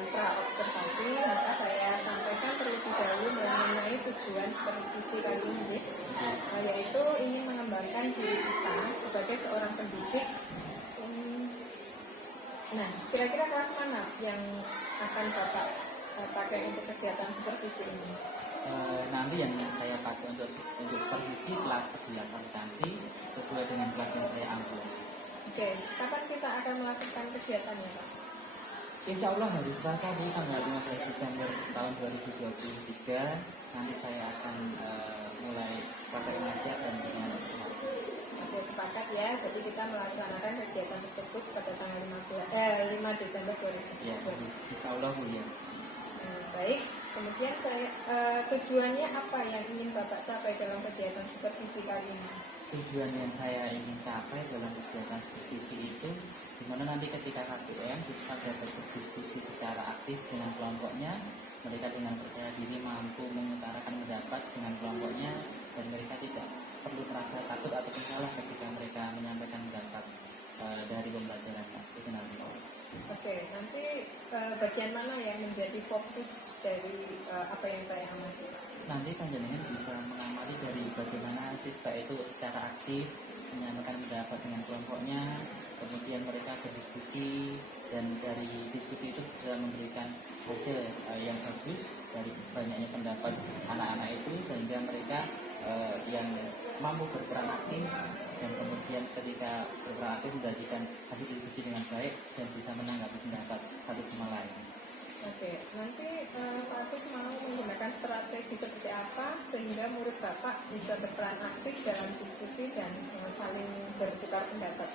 kegiatan pra-observasi, maka saya sampaikan terlebih dahulu mengenai tujuan supervisi kali ini, yaitu ingin mengembangkan diri kita sebagai seorang pendidik. Nah, kira-kira kelas mana yang akan Bapak pakai untuk kegiatan supervisi ini? Nanti yang saya pakai untuk supervisi kelas 11 akuntansi sesuai dengan kelas yang saya ambil. Oke, kapan kita akan melakukan kegiatannya, Pak? Insya Allah hari Selasa di tanggal 15 Desember tahun 2023 nanti saya akan mulai pakai masyarakat dan dengan observasi. Oke, sepakat ya. Jadi kita melaksanakan kegiatan tersebut pada tanggal 5 Desember 2023. Ya, insya Allah Bu ya. Baik, kemudian tujuannya apa yang ingin Bapak capai dalam kegiatan supervisi kali ini? Tujuan yang saya ingin capai dalam kegiatan supervisi itu dimana nanti ketika KPM siswa dapat berdiskusi secara aktif dengan kelompoknya, mereka dengan percaya diri mampu mengutarakan pendapat dengan kelompoknya, dan mereka tidak perlu merasa takut ataupun salah ketika mereka menyampaikan pendapat dari pembelajaran itu nanti. Oke, nanti bagian mana yang menjadi fokus dari apa yang saya amati? Nanti panjenengan bisa mengamati dari bagaimana siswa itu secara aktif menyampaikan pendapat dengan kelompoknya, kemudian mereka berdiskusi, dan dari diskusi itu bisa memberikan hasil yang bagus dari banyaknya pendapat anak-anak itu, sehingga mereka yang mampu berperan aktif dan kemudian ketika berperan aktif menjadikan hasil diskusi dengan baik dan bisa menanggapi pendapat satu sama lain. Oke, nanti Pak Agus mau menggunakan strategi seperti apa sehingga murid Bapak bisa berperan aktif dalam diskusi dan saling bertukar pendapat?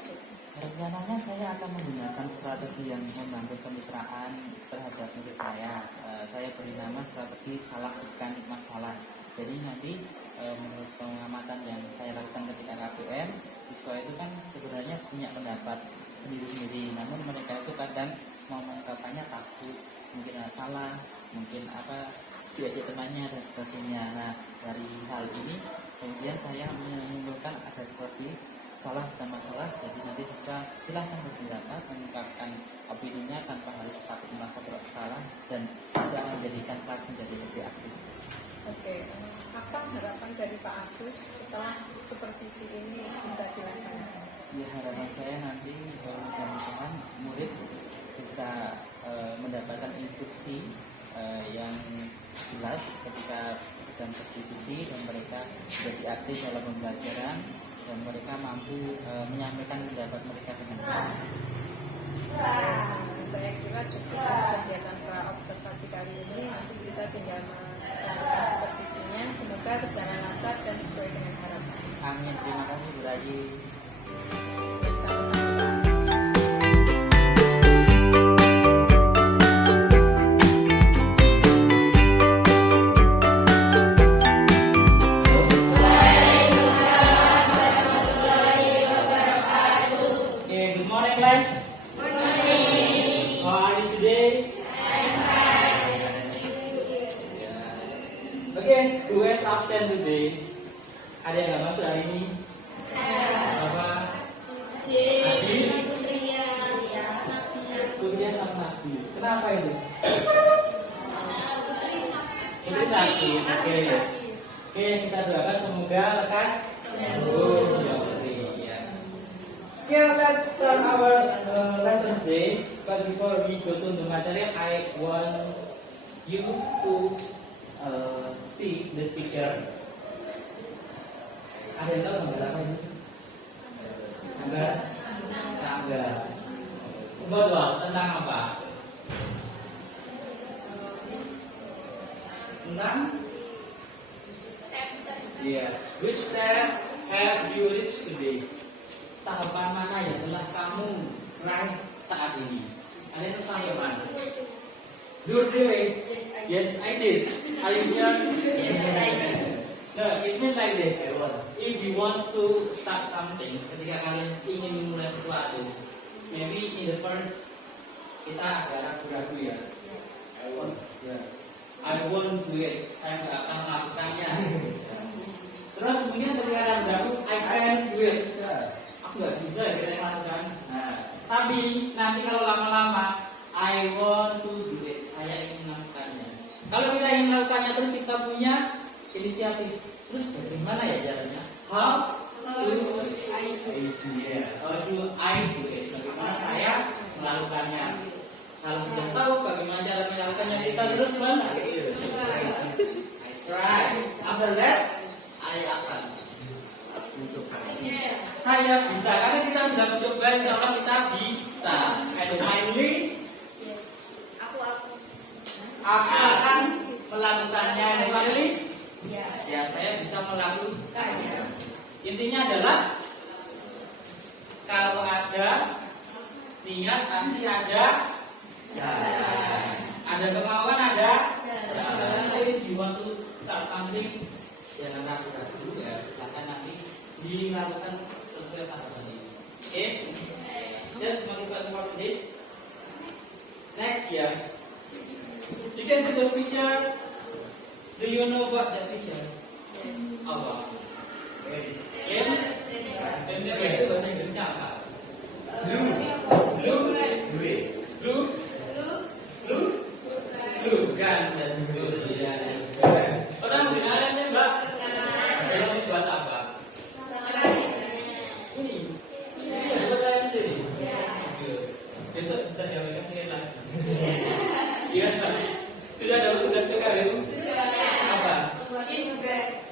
Rencananya saya akan menggunakan strategi yang membangun kemitraan terhadap murid saya. Saya beri nama strategi salah bukan masalah. Jadi nanti menurut pengamatan yang saya lakukan ketika KPM, siswa itu kan sebenarnya punya pendapat sendiri-sendiri, namun mereka itu kadang mau mengungkapkannya takut, mungkin salah, mungkin diajak temannya dan sebagainya. Nah, dari hal ini kemudian saya menyimpulkan ada seperti salah bukan masalah. Jadi nanti siswa silahkan berpendapat, mengungkapkan opininya tanpa harus takut merasa bersalah, dan tidak menjadikan kelas menjadi lebih aktif. Oke, apa harapan dari Pak Agus setelah supervisi ini bisa dilaksanakan? Ya, harapan saya nanti mudah-mudahan murid bisa mendapatkan instruksi yang jelas ketika sedang berdiskusi, dan mereka jadi aktif dalam pembelajaran, dan mereka mampu menyampaikan pendapat mereka dengan baik. Saya kira cukup kegiatan pra-observasi kali ini. Nanti kita tinggal melakukan supervisinya. Semoga berjalan lancar dan sesuai dengan harapan. Amin. Terima kasih Bu Rayi. Good morning, guys. Good morning. How are you today? I'm fine. Okay, who is absent today? Ada yang nggak masuk hari ini? Apa? Adi? Kuria sama Nabi. Kenapa itu? Putri sakit. Oke. Oke, kita doakan semoga lekas sembuh. Okay, let's start our lesson today. But before we go to the material, I want you to see this picture. Ada yang tahu gambar apa ini? Gambar sangga. Betul. Tentang apa? Tentang? Yeah. Which step have you reached today? Tahapan mana yang telah kamu raih saat ini? Ada yang tahapan? Do it. Yes, I did. Are you sure? Yes, I did. No, it means like this. If you want to start something, ketika kalian ingin memulai sesuatu, maybe in the first kita agak ragu-ragu ya. I won't do it. Saya nggak akan melakukannya. Terus kemudian ketika ragu-ragu, I can't do it. Nggak bisa ya kita lakukan. Nah, tapi nanti kalau lama-lama I want to do it. Kalau kita ingin melakukannya terus kita punya inisiatif. Terus bagaimana ya caranya? How do I do it? Bagaimana saya melakukannya? Kalau sudah tahu bagaimana cara melakukannya, kita terus mencoba. I try. After that, I akan mencoba. Saya bisa karena kita sudah mencoba, insya Allah kita bisa. And finally, aku akan melakukannya. And finally, ya saya bisa melakukannya. Intinya adalah kalau ada niat pasti ada jalan. Ada kemauan ada jalan. So if you want to start something, jangan ragu-ragu ya. Silakan nanti dilakukan sesuai kata tadi. Okay? Just motivation for today. Next ya. You can see the picture. Do you know what that picture? Apa? Itu bahasa Inggrisnya apa? Blue kan? That's good. Orang dengarannya Mbak? Kalau buat apa? Ini buat saya sendiri. Besok bisa diambilkan sekali lagi. Iya, sudah ada tugas PKW? Apa?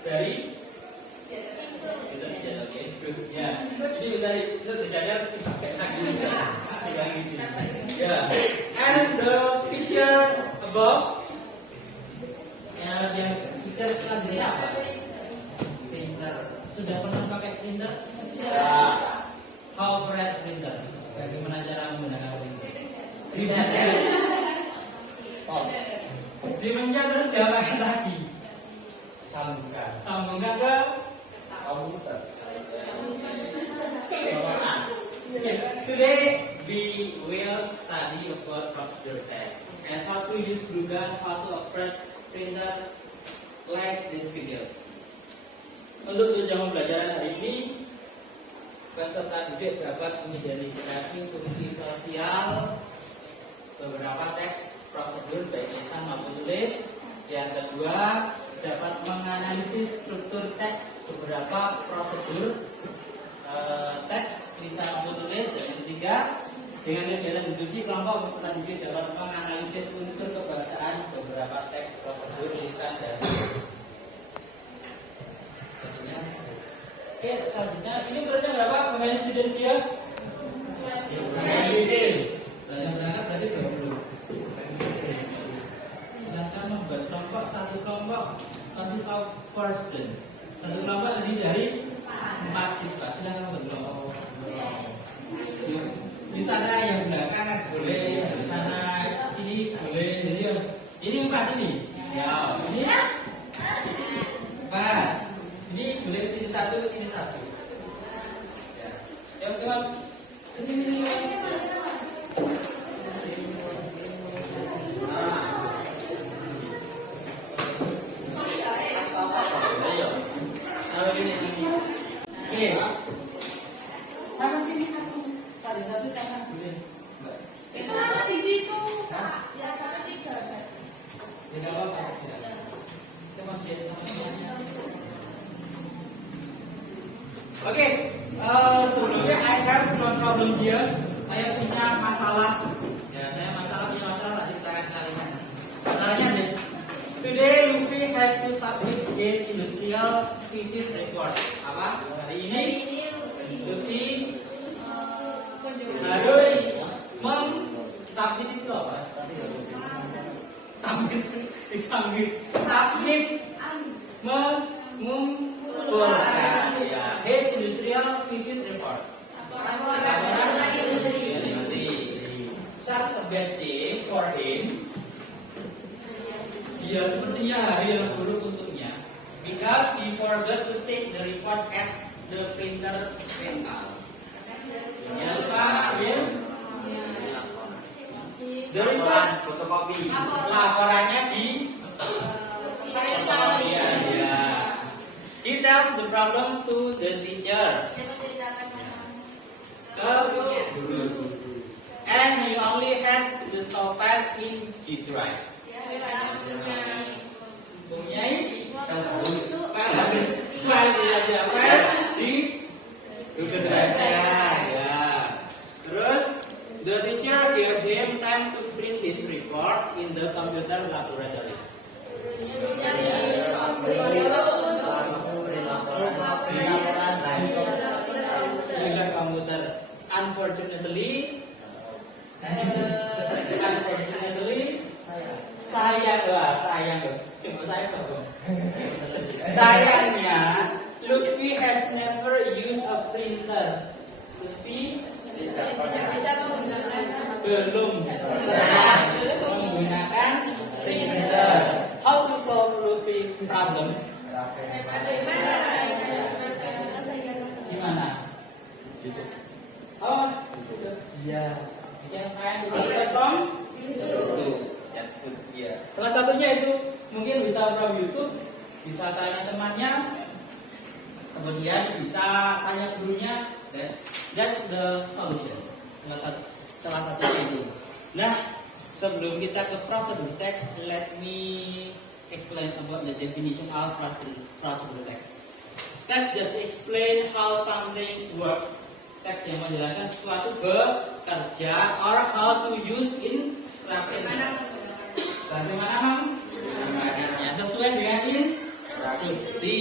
Dari? Ya, ini dari itu terjadi pakai lagi sini. Ya, and the picture above, yang picture selanjutnya apa? Printer. Sudah pernah pakai printer? Ya. How operate printer? Bagaimana cara menggunakan printer? Tidak. Oh. Dipencet terus diapakan lagi? Sambungkan ke komputer. Today we will study about procedure text and how to use glue gun, how to operate printer like this video. Untuk tujuan pembelajaran hari ini, peserta didik dapat mengidentifikasi fungsi sosial beberapa teks prosedur baik lisan maupun tulis. Yang kedua, dapat menganalisis struktur teks beberapa prosedur teks lisan maupun tulis. Dan yang ketiga, dengan kegiatan diskusi kelompok peserta didik dapat menganalisis unsur kebahasaan beberapa teks prosedur lisan dan tulis. Oke, selanjutnya ini beratnya berapa? Pemain studensia? Berangkat tadi 20. Silahkan membuat kelompok, satu kelompok consist of 4 students. Satu kelompok terdiri dari 4 siswa. Silahkan membuat kelompok. Di sana yang belakang boleh, di sana sini boleh. Jadi ini 4 ini. Ya, ini 4. Ini boleh ke sini 1, ke sini 1. Ya. Yang teman ke sini. Oke. Sama sini 1. Tadi 1 sama boleh. Itu ada di situ, Pak. Ya, sama 3. Tidak apa-apa. Kita mau cek semuanya. Oke, sebelumnya I have some problem here. Saya punya masalah. Ya, saya punya masalah tadi ceritakan kalian. Masalahnya this. Today Luffy has to submit his industrial thesis report. Apa? Hari ini Luffy harus submit itu apa? Submit mengumpulkan ya his industrial thesis report. Laporan industri. Such a bad day for him. Dia sepertinya hari yang buruk untuknya. Because he forgot to take the report at the printer rental. Jangan lupa ambil the report fotokopi. Laporannya di fotokopi ya. He tells the problem to the teacher. And he only had the software in G Drive. in the computer laboratory? Di lab komputer. Unfortunately, sayangnya Lutfi has never used a printer. Lutfi belum menggunakan printer. How to solve Lutfi problem? Gimana? Oh, Mas. Iya. Yang kayak YouTube.com? YouTube. That's good. Iya. Salah satunya itu mungkin bisa from YouTube, bisa tanya temannya, kemudian bisa tanya gurunya. That's the solution. Salah satunya itu. Nah, sebelum kita ke prosedur text, let me explain about the definition of prosedur text. Text that explain how something works. Teks yang menjelaskan sesuatu bekerja or how to use instruction. Bagaimana menggunakannya sesuai dengan instruksi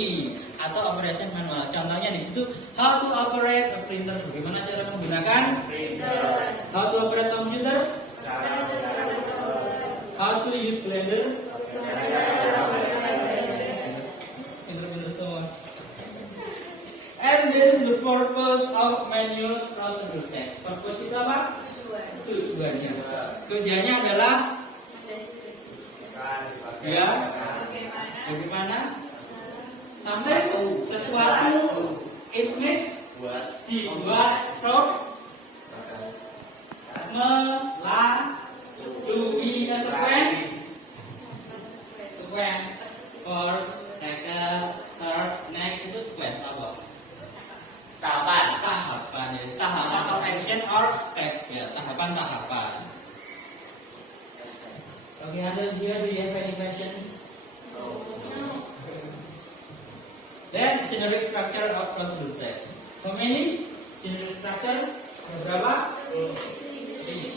atau operation manual. Contohnya di situ how to operate a printer. Bagaimana cara menggunakan printer? How to operate computer? How to use blender? Pinter-pinter semua. And this is the purpose of manual procedure text. Purpose itu apa? Tujuannya. Tujuannya adalah ya, bagaimana sampai sesuatu is made dibuat melalui a sequence first, second, third, next itu sequence apa? Tahapan atau action or step ya, tahapan. Okay, other here, do you have any questions? No. Then generic structure of procedural text. How many generic structure? Berapa?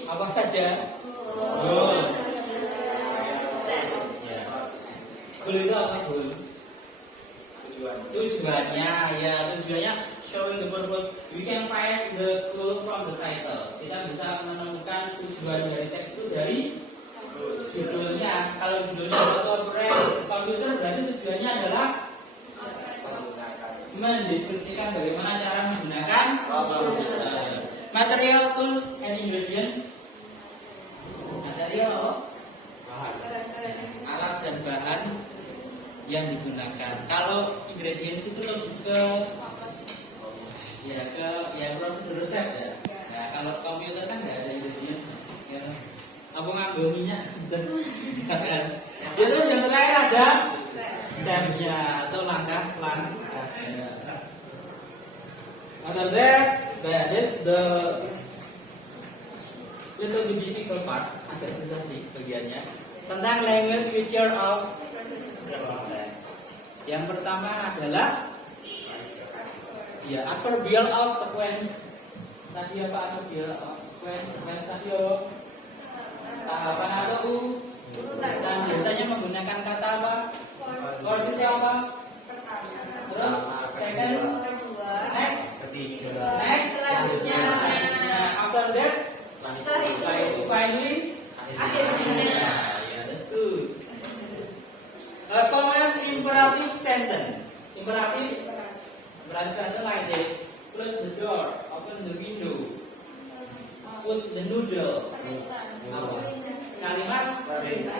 Apa saja? Goal. Goal itu apa goal? Tujuannya showing the purpose. We can find the goal from the title. Kita bisa menemukan tujuan dari teks itu dari judulnya. Kalau judulnya operate komputer, berarti tujuannya adalah mendeskripsikan bagaimana cara menggunakan material, tool, and ingredients. Material, alat dan bahan yang digunakan. Kalau ingredients itu lebih ke prosedur resep ya. Nah, kalau komputer kan nggak ada ingredients. Ya. Apa ngambil minyak? Dia terus yang terakhir ada stepnya atau langkah-langkah. After that is the little bit difficult part, agak susah di bagiannya tentang language feature of text. Yang pertama adalah adverbial of sequence. Tadi apa adverbial of sequence? Sequence tadi tahapan atau dan biasanya menggunakan kata apa? Course itu apa? Terus second, next, selanjutnya. After that, finally, akhirnya. That's good. A common imperative sentence. Imperative berarti kata like this. Close the door, open the window, put the noodle. Kalimat perintah.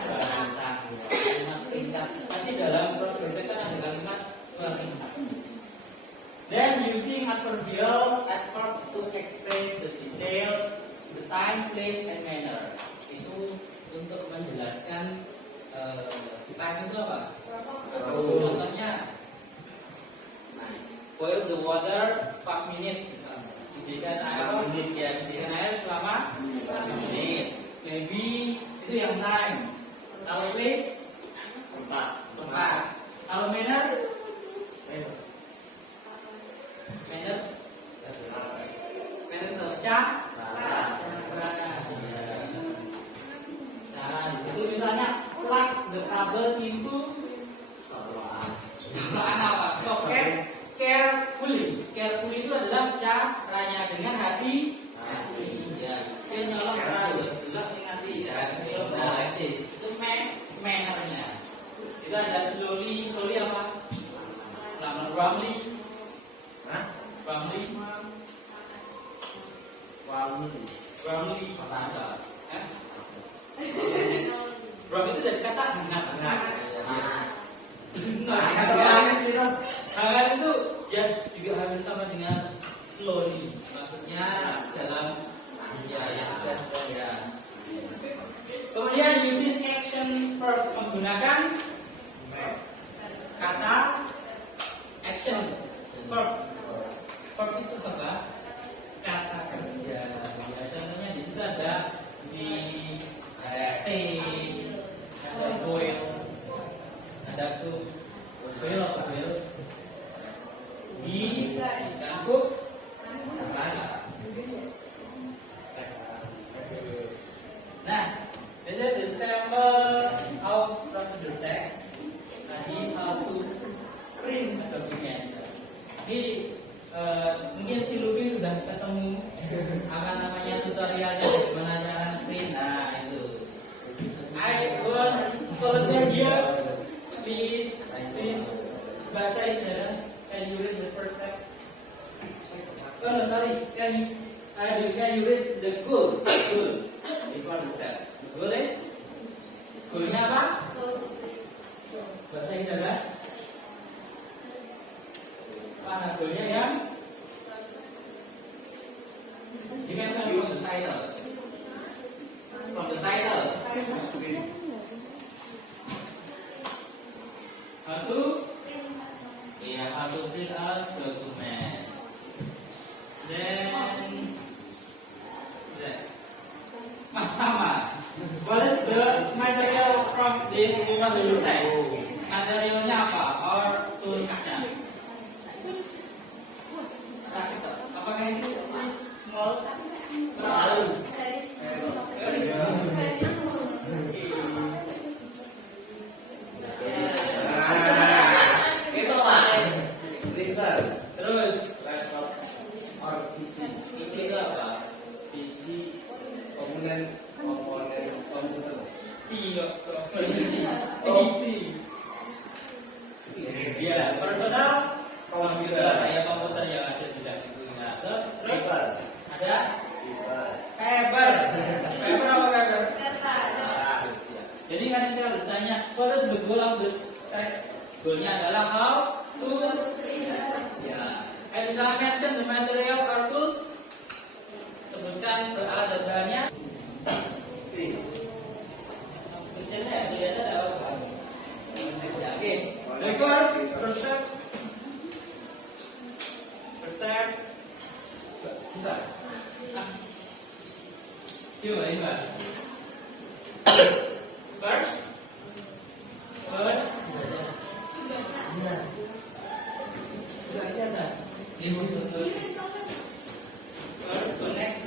Pasti dalam prosedur kita ada kalimat perintah. Then using adverbial adverb to express the detail, the time, place, and manner. Itu untuk menjelaskan time itu apa? Contohnya, boil the water 5 minutes misalnya. Didihkan air selama 5 menit. Maybe itu yang time. Kalau place tempat. Kalau manner terbaca cara. Di situ kata hangat. Hangat itu just juga hampir sama dengan slowly. Maksudnya dalam ya sudah ya. Kemudian using action verb menggunakan kata action verb. Verb itu apa? Kata kerja. Ya, contohnya di situ ada di stay, ada boil, ada cook, boil apa boil? Di dan cook. Nah, this is the sample of procedure text. Tadi how to print dokumen. Ini mungkin si Lupi sudah ketemu apa namanya tutorialnya bagaimana cara print. Nah itu. I want further here. Please bahasa Indonesia. Can you read the first step? Oh no, sorry. Can you read the goal? Goal. Before the step. The goal is goalnya apa? Bahasa Indonesia. Mana goalnya yang? Dengan from the title. From the title. How to? Yeah, how to print out document. Then, Mas Tama, what is the material from this procedure text? Materialnya apa? Or toolsnya? Apakah ini small? Terus isi itu apa? Komponen komputer. Iya, isi. Ya, personal komputer, ya komputer yang ada di dalam itu. Nah, terus ada paper. Paper apa paper? Jadi kan kita bertanya, what is the goal of this text? Goalnya adalah how to. Ya, and misalnya mention the material or tools. Sebutkan alat dan bahannya. Tulisannya kelihatan ada apa? Oke. First step. Bentar. Coba. First. First connect.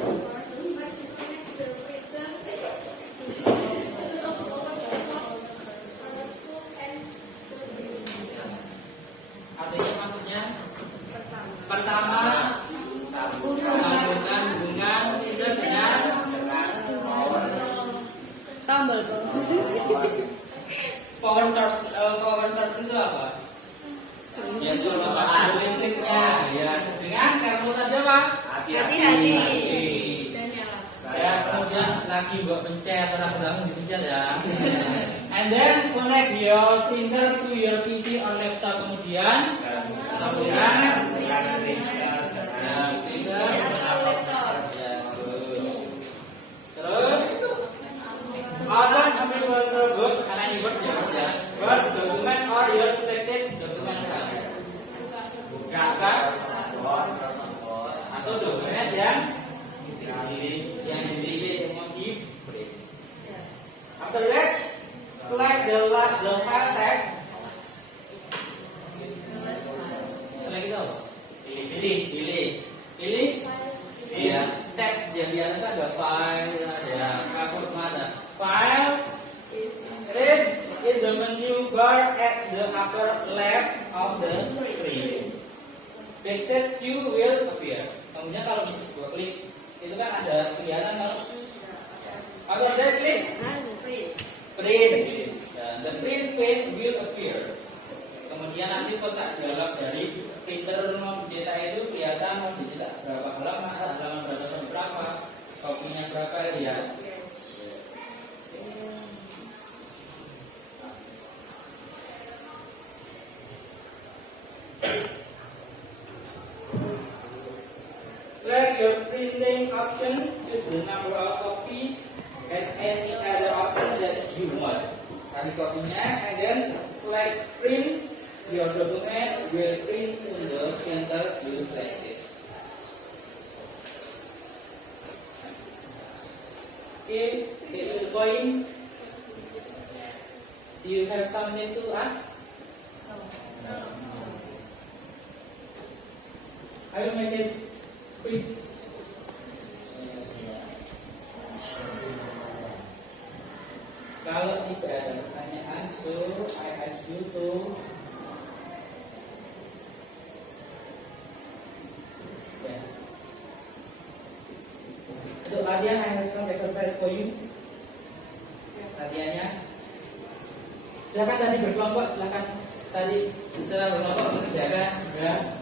Artinya maksudnya pertama sambungkan hubungan leader dengan Tombol power source itu apa? Ya contoh listriknya ya dengan kartu tadi apa? hati-hati. Ya kemudian lagi buat pencet terang dipencet ya. And then connect your printer to your PC or laptop kemudian terus open available tersebut karena ini ya first document or your selected document buka atau dokumen yang dipilih mau di print. After that select the file text. Select itu apa? Pilih. Iya. Tab yang biasa ada file, ada password mana. File is the menu bar at the upper left of the screen. Backstage view will appear. Kemudian kalau gua klik itu kan ada kelihatan kalau after that klik print. The print pane will appear. Kemudian nanti kotak dialog dari printer mencetak itu kelihatan mau dicetak berapa halaman berapa, kopinya berapa ya. printing option, choose the number of copies and any other option that you want. Kasih kopinya, and then select print. Your document will print in the printer you selected. Okay, it will go in. Do you have something to ask? I will make it quick. Kalau tidak ada pertanyaan, so I ask you to untuk latihan, I have some exercise for you. Latihannya, silakan tadi berkelompok, silakan tadi setelah berkelompok mengerjakan, ya.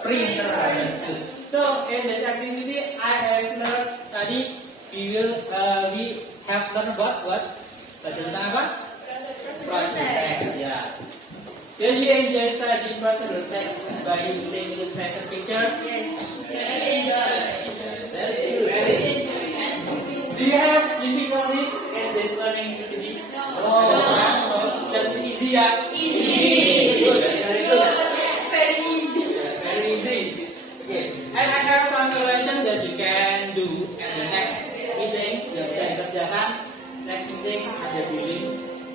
Printer. So in this activity, I have learned tadi we have learned about what? Tentang apa? Procedure text. Yeah. Did you enjoy studying procedure text by using illustration picture? Yes. Do you have difficulties in this learning activity? No. Oh, that's easy, yeah. Easy. Good. Very good. Very easy. Very easy. Okay. And I have some correction that you can do at the next meeting. Yang bisa dikerjakan. Next meeting ada di link.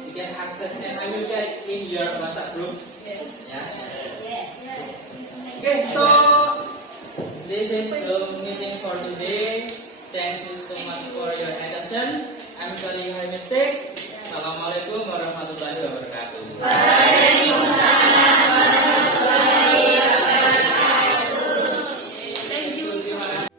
You can access and I will share it in your WhatsApp group. Yes. Yeah. Yes. Okay. So this is the meeting for today. Thank you so much for your attention. I'm sorry if I mistake. Assalamualaikum warahmatullahi wabarakatuh. Thank you. Terima kasih.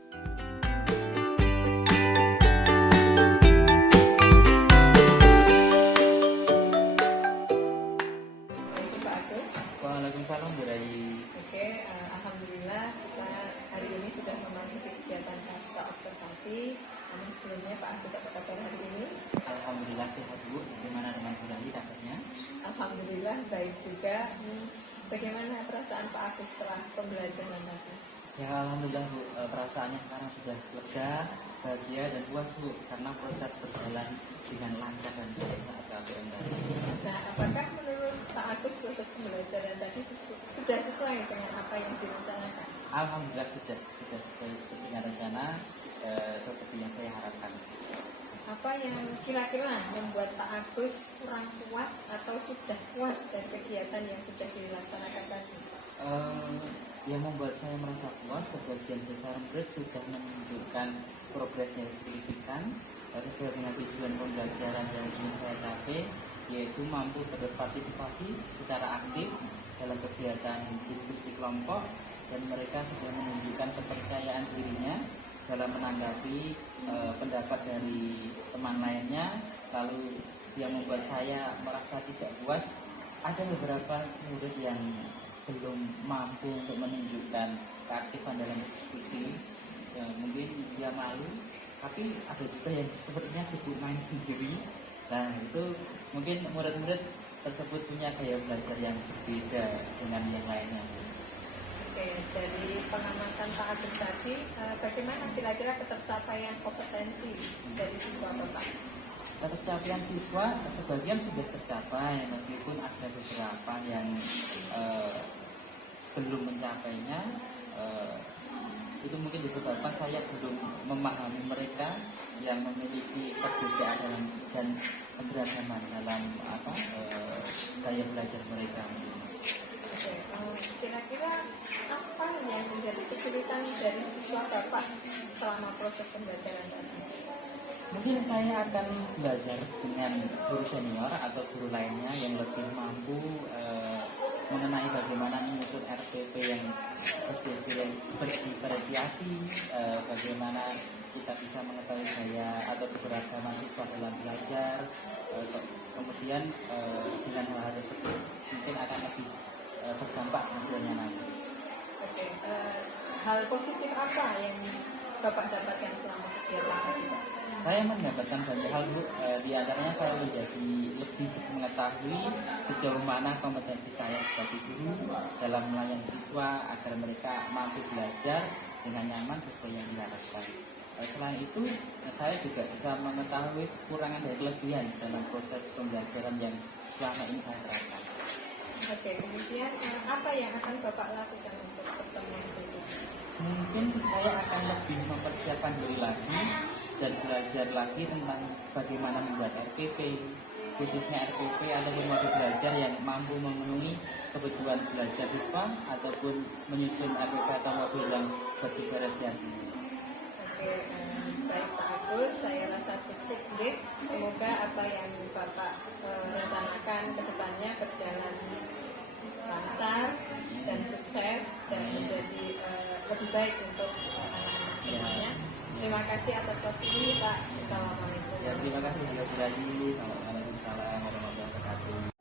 Pak Agus. Waalaikumsalam Bu Rai. Oke, alhamdulillah kita hari ini sudah memasuki kegiatan pasca observasi. Namun sebelumnya Pak Agus, apa kabar hari ini? Alhamdulillah sehat Bu. Bagaimana dengan Bu Rai kabarnya? Alhamdulillah baik juga. Bagaimana perasaan Pak Agus setelah pembelajaran tadi? Ya alhamdulillah Bu, perasaannya sekarang sudah lega, bahagia dan puas Bu karena proses berjalan dengan lancar dan baik saat KPM tadi. Nah, apakah menurut Pak Agus proses pembelajaran tadi sudah sesuai dengan apa yang direncanakan? Alhamdulillah sudah sesuai dengan rencana seperti yang saya harapkan. Apa yang kira-kira membuat Pak Agus kurang puas atau sudah puas dari kegiatan yang sudah dilaksanakan tadi? Yang membuat saya merasa puas, sebagian besar murid sudah menunjukkan progres yang signifikan sesuai dengan tujuan pembelajaran yang ingin saya capai, yaitu mampu berpartisipasi secara aktif dalam kegiatan diskusi kelompok, dan mereka sudah menunjukkan kepercayaan dirinya dalam menanggapi pendapat dari teman lainnya. Lalu yang membuat saya merasa tidak puas, ada beberapa murid yang belum mampu untuk menunjukkan keaktifan dalam diskusi. Mungkin dia malu, tapi ada juga yang sepertinya sibuk main sendiri. Nah itu mungkin murid-murid tersebut punya gaya belajar yang berbeda dengan yang lainnya. Oke, dari pengamatan Pak Agus tadi, bagaimana kira-kira ketercapaian kompetensi dari siswa Bapak? Ketercapaian siswa sebagian sudah tercapai, meskipun ada beberapa yang belum mencapainya. Itu mungkin disebabkan saya belum memahami mereka yang memiliki perbedaan dan keberagaman dalam gaya belajar mereka. Oke, Oke, kira-kira apa yang menjadi kesulitan dari siswa Bapak selama proses pembelajaran tadi? Mungkin saya akan belajar dengan guru senior atau guru lainnya yang lebih mampu mengenai bagaimana menyusun RPP yang berdiferensiasi, bagaimana kita bisa mengetahui gaya atau keberagaman siswa dalam belajar, kemudian dengan hal-hal tersebut mungkin akan lebih berdampak hasilnya nanti. Oke, hal positif apa yang Bapak dapatkan selama kegiatan tadi, Pak? Saya mendapatkan banyak hal, Bu. Di antaranya saya menjadi lebih mengetahui sejauh mana kompetensi saya sebagai guru dalam melayani siswa agar mereka mampu belajar dengan nyaman sesuai yang diharapkan. Selain itu, saya juga bisa mengetahui kekurangan dan kelebihan dalam proses pembelajaran yang selama ini saya terapkan. Oke, kemudian apa yang akan Bapak lakukan untuk pertemuan berikutnya? Mungkin saya akan lebih mempersiapkan diri lagi dan belajar lagi tentang bagaimana membuat RPP, khususnya RPP ataupun modul belajar yang mampu memenuhi kebutuhan belajar siswa ataupun menyusun RPP atau modul yang berdiferensiasi. Oke, baik Pak Agus, saya rasa cukup deh. Semoga apa yang Bapak rencanakan ke depannya berjalan lancar dan sukses dan menjadi lebih baik untuk anak-anak semuanya. Terima kasih atas waktu ini Pak. Assalamualaikum. Ya, terima kasih sudah hadir. Assalamualaikum warahmatullahi wabarakatuh.